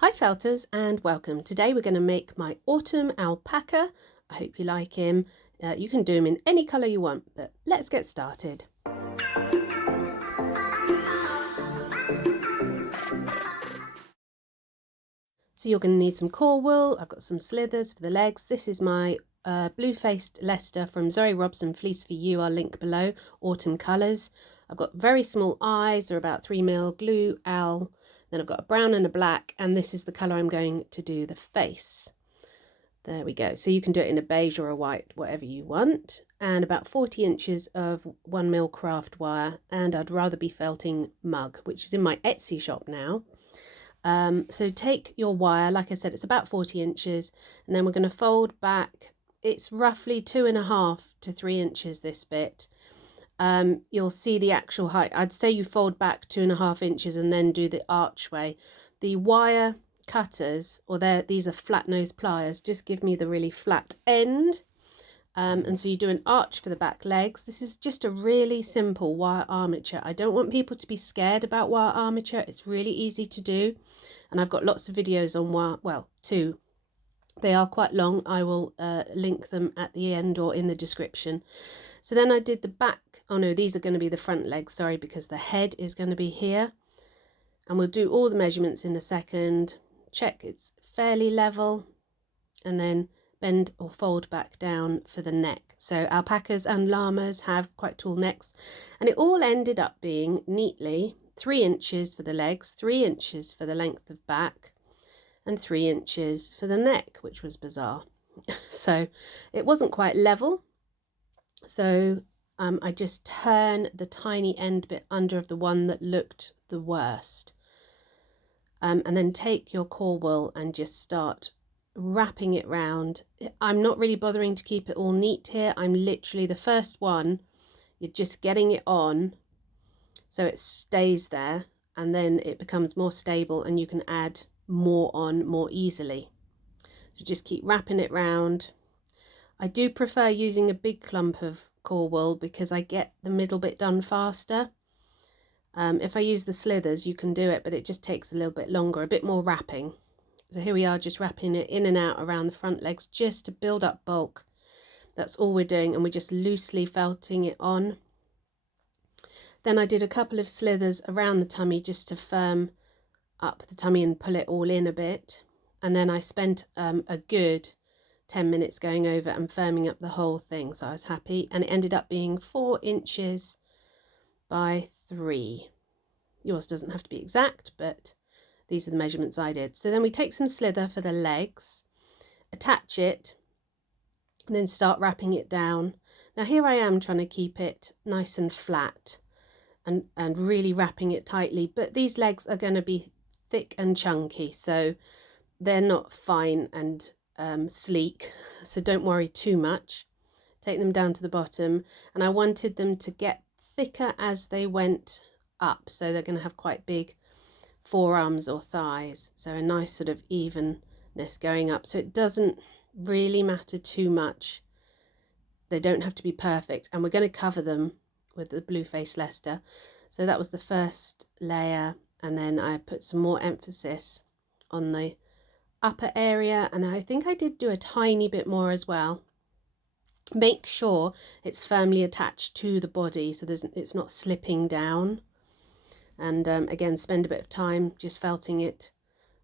Hi felters and welcome. Today we're going to make my autumn alpaca. I hope you like him. You can do him in any colour you want, but let's get started. So you're going to need some core wool. I've got some slithers for the legs. This is my blue-faced Leicester from Zoe Robson Fleece for You. I'll link below. Autumn colours. I've got very small eyes. They're about 3mm glue owl. Then I've got a brown and a black, and this is the colour I'm going to do the face. There we go. So you can do it in a beige or a white, whatever you want. And about 40 inches of 1mm craft wire. And I'd rather be felting mug, which is in my Etsy shop now. So take your wire, like I said, it's about 40 inches. And then we're going to fold back. It's roughly 2.5 to 3 inches, this bit. You'll see the actual height. I'd say you fold back 2.5 inches and then do the archway. The wire cutters, or these are flat nose pliers, just give me the really flat end. And so you do an arch for the back legs. This is just a really simple wire armature. I don't want people to be scared about wire armature. It's really easy to do, and I've got lots of videos on wire, well, two. They are quite long. I will link them at the end or in the description. So then I did the back. Oh no, these are going to be the front legs, sorry, because the head is going to be here. And we'll do all the measurements in a second. Check it's fairly level, and then bend or fold back down for the neck. So alpacas and llamas have quite tall necks, and it all ended up being neatly 3 inches for the legs, 3 inches for the length of back, and 3 inches for the neck, which was bizarre. So it wasn't quite level. So I just turn the tiny end bit under of the one that looked the worst. And then take your core wool and just start wrapping it round. I'm not really bothering to keep it all neat here. I'm literally the first one, you're just getting it on so it stays there, and then it becomes more stable and you can add more on more easily. So just keep wrapping it round. I do prefer using a big clump of core wool because I get the middle bit done faster. If I use the slithers, you can do it, but it just takes a little bit longer, a bit more wrapping. So here we are, just wrapping it in and out around the front legs just to build up bulk. That's all we're doing, and we're just loosely felting it on. Then I did a couple of slithers around the tummy just to firm up the tummy and pull it all in a bit. And then I spent a good 10 minutes going over and firming up the whole thing, so I was happy. And it ended up being 4 inches by 3. Yours doesn't have to be exact, but these are the measurements I did. So then we take some slither for the legs, attach it, and then start wrapping it down. Now here I am trying to keep it nice and flat and really wrapping it tightly, but these legs are going to be thick and chunky, so they're not fine and sleek, so don't worry too much. Take them down to the bottom, and I wanted them to get thicker as they went up, so they're going to have quite big forearms or thighs, so a nice sort of evenness going up. So it doesn't really matter too much, they don't have to be perfect, and we're going to cover them with the blue face Leicester. So that was the first layer, and then I put some more emphasis on the upper area, and I think I did do a tiny bit more as well. Make sure it's firmly attached to the body so it's not slipping down. And again, spend a bit of time just felting it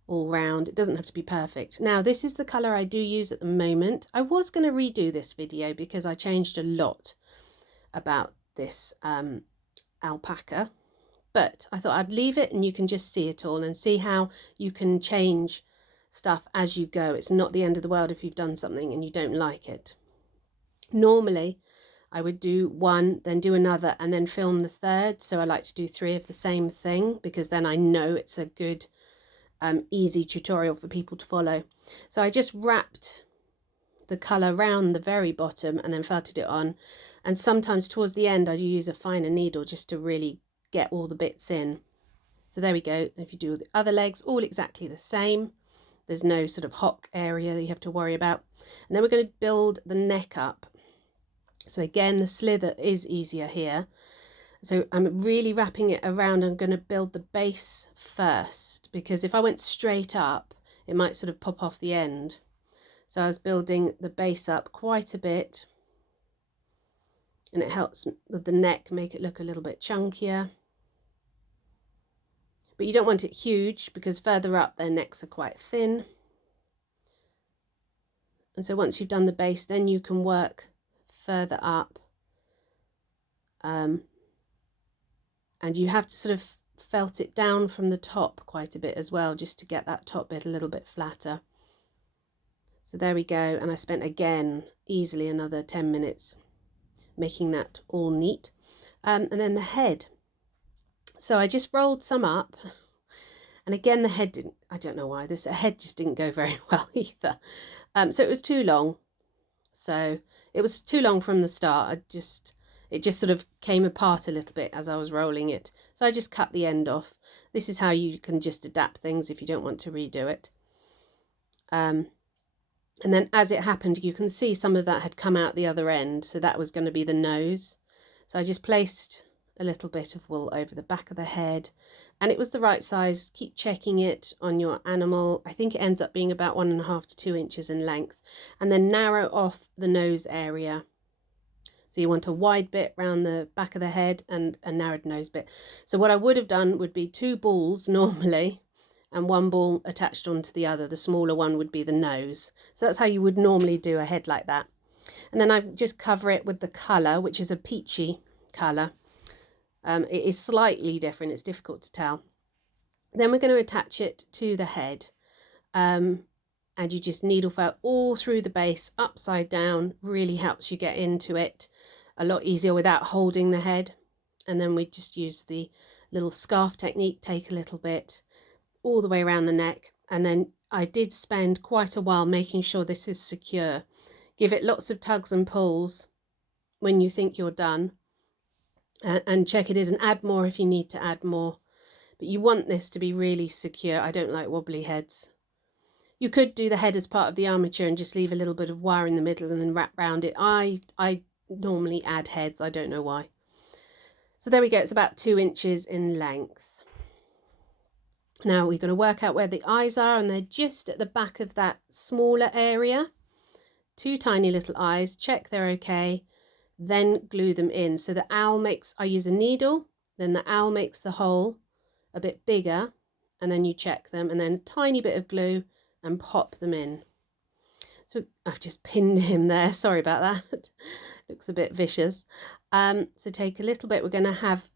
all round. It doesn't have to be perfect. Now this is the colour I do use at the moment. I was going to redo this video because I changed a lot about this alpaca, but I thought I'd leave it and you can just see it all and see how you can change stuff as you go. It's not the end of the world if you've done something and you don't like it. Normally I would do one, then do another, and then film the third. So I like to do 3 of the same thing because then I know it's a good, easy tutorial for people to follow. So I just wrapped the colour around the very bottom and then felted it on. And sometimes towards the end I do use a finer needle just to really get all the bits in. So there we go. If you do the other legs, all exactly the same. There's no sort of hock area that you have to worry about. And then we're going to build the neck up. So again, the slither is easier here. So I'm really wrapping it around. I'm going to build the base first, because if I went straight up, it might sort of pop off the end. So I was building the base up quite a bit, and it helps with the neck, make it look a little bit chunkier. But you don't want it huge, because further up their necks are quite thin. And so once you've done the base, then you can work further up. And you have to sort of felt it down from the top quite a bit as well, just to get that top bit a little bit flatter. So there we go. And I spent again easily another 10 minutes making that all neat. And then the head. So I just rolled some up. And again, the head didn't, I don't know why, this head just didn't go very well either. So it was too long. So it was too long from the start. It just sort of came apart a little bit as I was rolling it. So I just cut the end off. This is how you can just adapt things if you don't want to redo it. And then as it happened, you can see some of that had come out the other end. So that was going to be the nose. So I just placed a little bit of wool over the back of the head, and it was the right size. Keep checking it on your animal. I think it ends up being about 1.5 to 2 inches in length, and then narrow off the nose area. So you want a wide bit around the back of the head and a narrowed nose bit. So what I would have done would be 2 balls normally, and 1 ball attached onto the other. The smaller one would be the nose. So that's how you would normally do a head like that. And then I just cover it with the colour, which is a peachy colour. It is slightly different, it's difficult to tell. Then we're going to attach it to the head, and you just needle felt all through the base, upside down. Really helps you get into it a lot easier without holding the head. And then we just use the little scarf technique, take a little bit all the way around the neck. And then I did spend quite a while making sure this is secure. Give it lots of tugs and pulls when you think you're done. And check it is, and add more if you need to add more. But you want this to be really secure. I don't like wobbly heads. You could do the head as part of the armature and just leave a little bit of wire in the middle and then wrap around it. I normally add heads. I don't know why. So there we go. It's about 2 inches in length. Now we're going to work out where the eyes are, and they're just at the back of that smaller area. 2 tiny little eyes. Check they're okay. Then glue them in. So the owl makes, I use a needle, then the owl makes the hole a bit bigger, and then you check them, and then a tiny bit of glue and pop them in. So I've just pinned him there, sorry about that. Looks a bit vicious. So take a little bit, we're going to have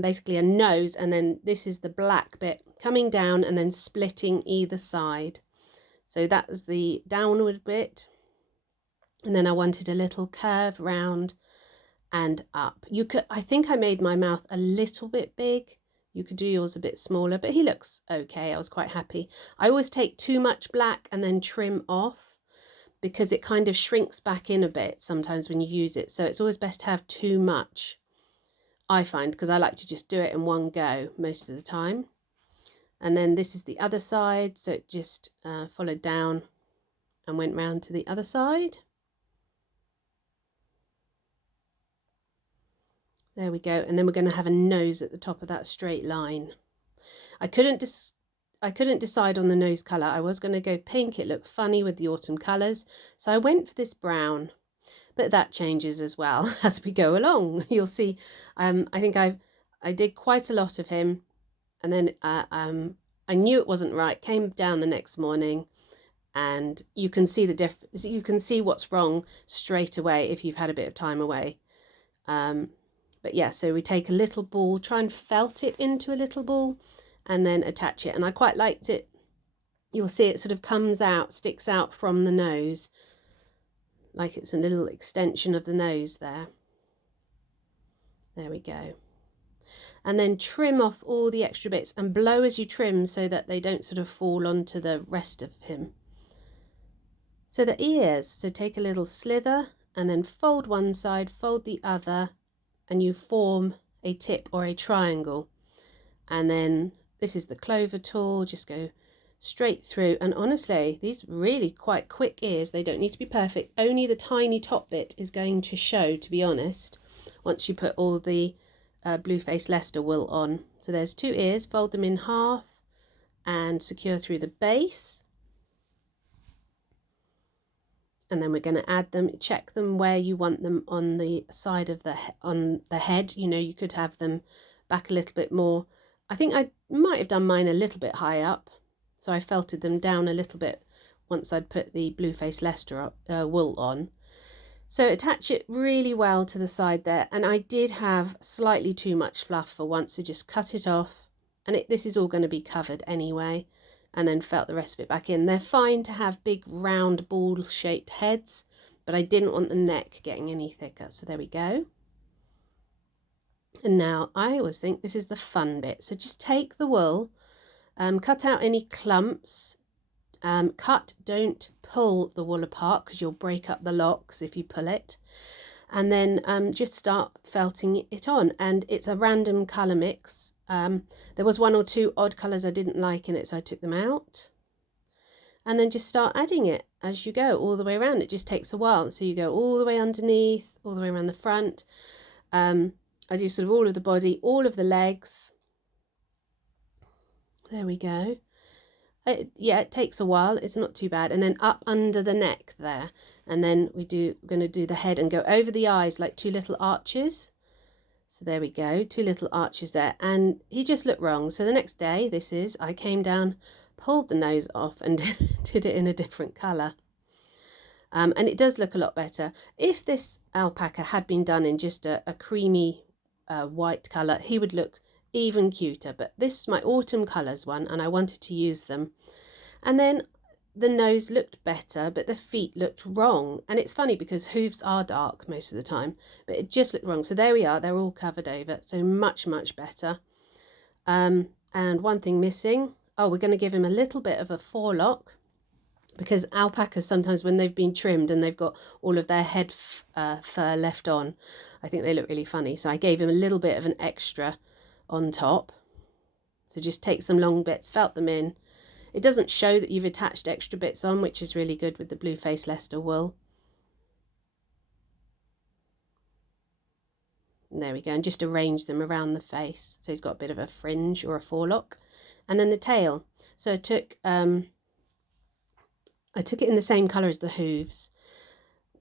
basically a nose, and then this is the black bit coming down and then splitting either side. So that was the downward bit, and then I wanted a little curve round and up. You could, I think I made my mouth a little bit big. You could do yours a bit smaller, but he looks okay. I was quite happy. I always take too much black and then trim off, because it kind of shrinks back in a bit sometimes when you use it. So it's always best to have too much, I find, because I like to just do it in one go most of the time. And then this is the other side. So it just followed down and went round to the other side. There we go. And then we're going to have a nose at the top of that straight line. I couldn't decide on the nose colour. I was going to go pink. It looked funny with the autumn colours. So I went for this brown, but that changes as well as we go along. You'll see, I think I did quite a lot of him, and then I knew it wasn't right, came down the next morning, and you can see the difference. You can see what's wrong straight away if you've had a bit of time away. But yeah, so we take a little ball, try and felt it into a little ball, and then attach it. And I quite liked it. You'll see it sort of comes out, sticks out from the nose, like it's a little extension of the nose there. There we go. And then trim off all the extra bits and blow as you trim so that they don't sort of fall onto the rest of him. So the ears, so take a little slither and then fold one side, fold the other, and you form a tip or a triangle. And then this is the clover tool, just go straight through. And honestly, these really quite quick ears, they don't need to be perfect. Only the tiny top bit is going to show, to be honest, once you put all the Blueface Leicester wool on. So there's 2 ears, fold them in half and secure through the base. And then we're going to add them, check them where you want them on the side of the head. You know, you could have them back a little bit more. I think I might have done mine a little bit high up, so I felted them down a little bit once I'd put the Blueface Leicester wool on. So attach it really well to the side there, and I did have slightly too much fluff for once, so just cut it off, and this is all going to be covered anyway, and then felt the rest of it back in. They're fine to have big round ball shaped heads, but I didn't want the neck getting any thicker, so there we go. And now I always think this is the fun bit, so just take the wool, cut out any clumps. Don't pull the wool apart because you'll break up the locks if you pull it, and then just start felting it on. And it's a random colour mix. There was 1 or 2 odd colours I didn't like in it, so I took them out, and then just start adding it as you go all the way around. It just takes a while, so you go all the way underneath, all the way around the front. I do sort of all of the body, all of the legs. There we go. Yeah, it takes a while, it's not too bad. And then up under the neck there, and then we're going to do the head and go over the eyes like 2 little arches. So there we go, 2 little arches there, and he just looked wrong. So the next day, I came down, pulled the nose off and did it in a different colour. And it does look a lot better. If this alpaca had been done in just a creamy white colour, he would look even cuter, but this is my autumn colours one, and I wanted to use them. And then the nose looked better, but the feet looked wrong. And it's funny because hooves are dark most of the time, but it just looked wrong. So there we are, they're all covered over, so much better. And one thing missing, we're going to give him a little bit of a forelock, because alpacas sometimes, when they've been trimmed and they've got all of their head fur left on, I think they look really funny. So I gave him a little bit of an extra on top. So just take some long bits, felt them in. It doesn't show that you've attached extra bits on, which is really good with the Blueface Leicester wool. And there we go, and just arrange them around the face, so he's got a bit of a fringe or a forelock. And then the tail, so I took it in the same colour as the hooves,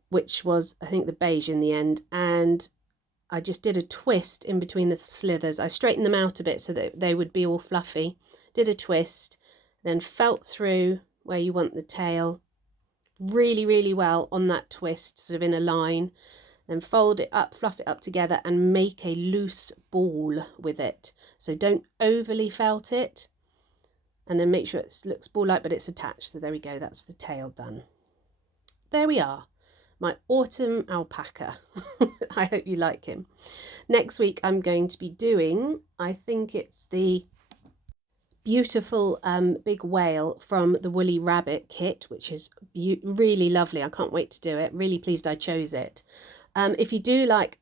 which was, I think, the beige in the end, and I just did a twist in between the slithers. I straightened them out a bit so that they would be all fluffy. Did a twist, then felt through where you want the tail really well on that twist, sort of in a line. Then fold it up, fluff it up together, and make a loose ball with it. So don't overly felt it, and then make sure it looks ball-like, but it's attached. So there we go, that's the tail done. There we are. My autumn alpaca. I hope you like him. Next week I'm going to be doing, I think it's the beautiful big whale from the Woolly Rabbit kit, which is really lovely. I can't wait to do it. Really pleased I chose it. If you do like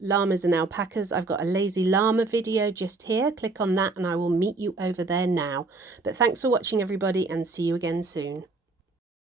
llamas and alpacas, I've got a lazy llama video just here. Click on that and I will meet you over there now. But thanks for watching, everybody, and see you again soon.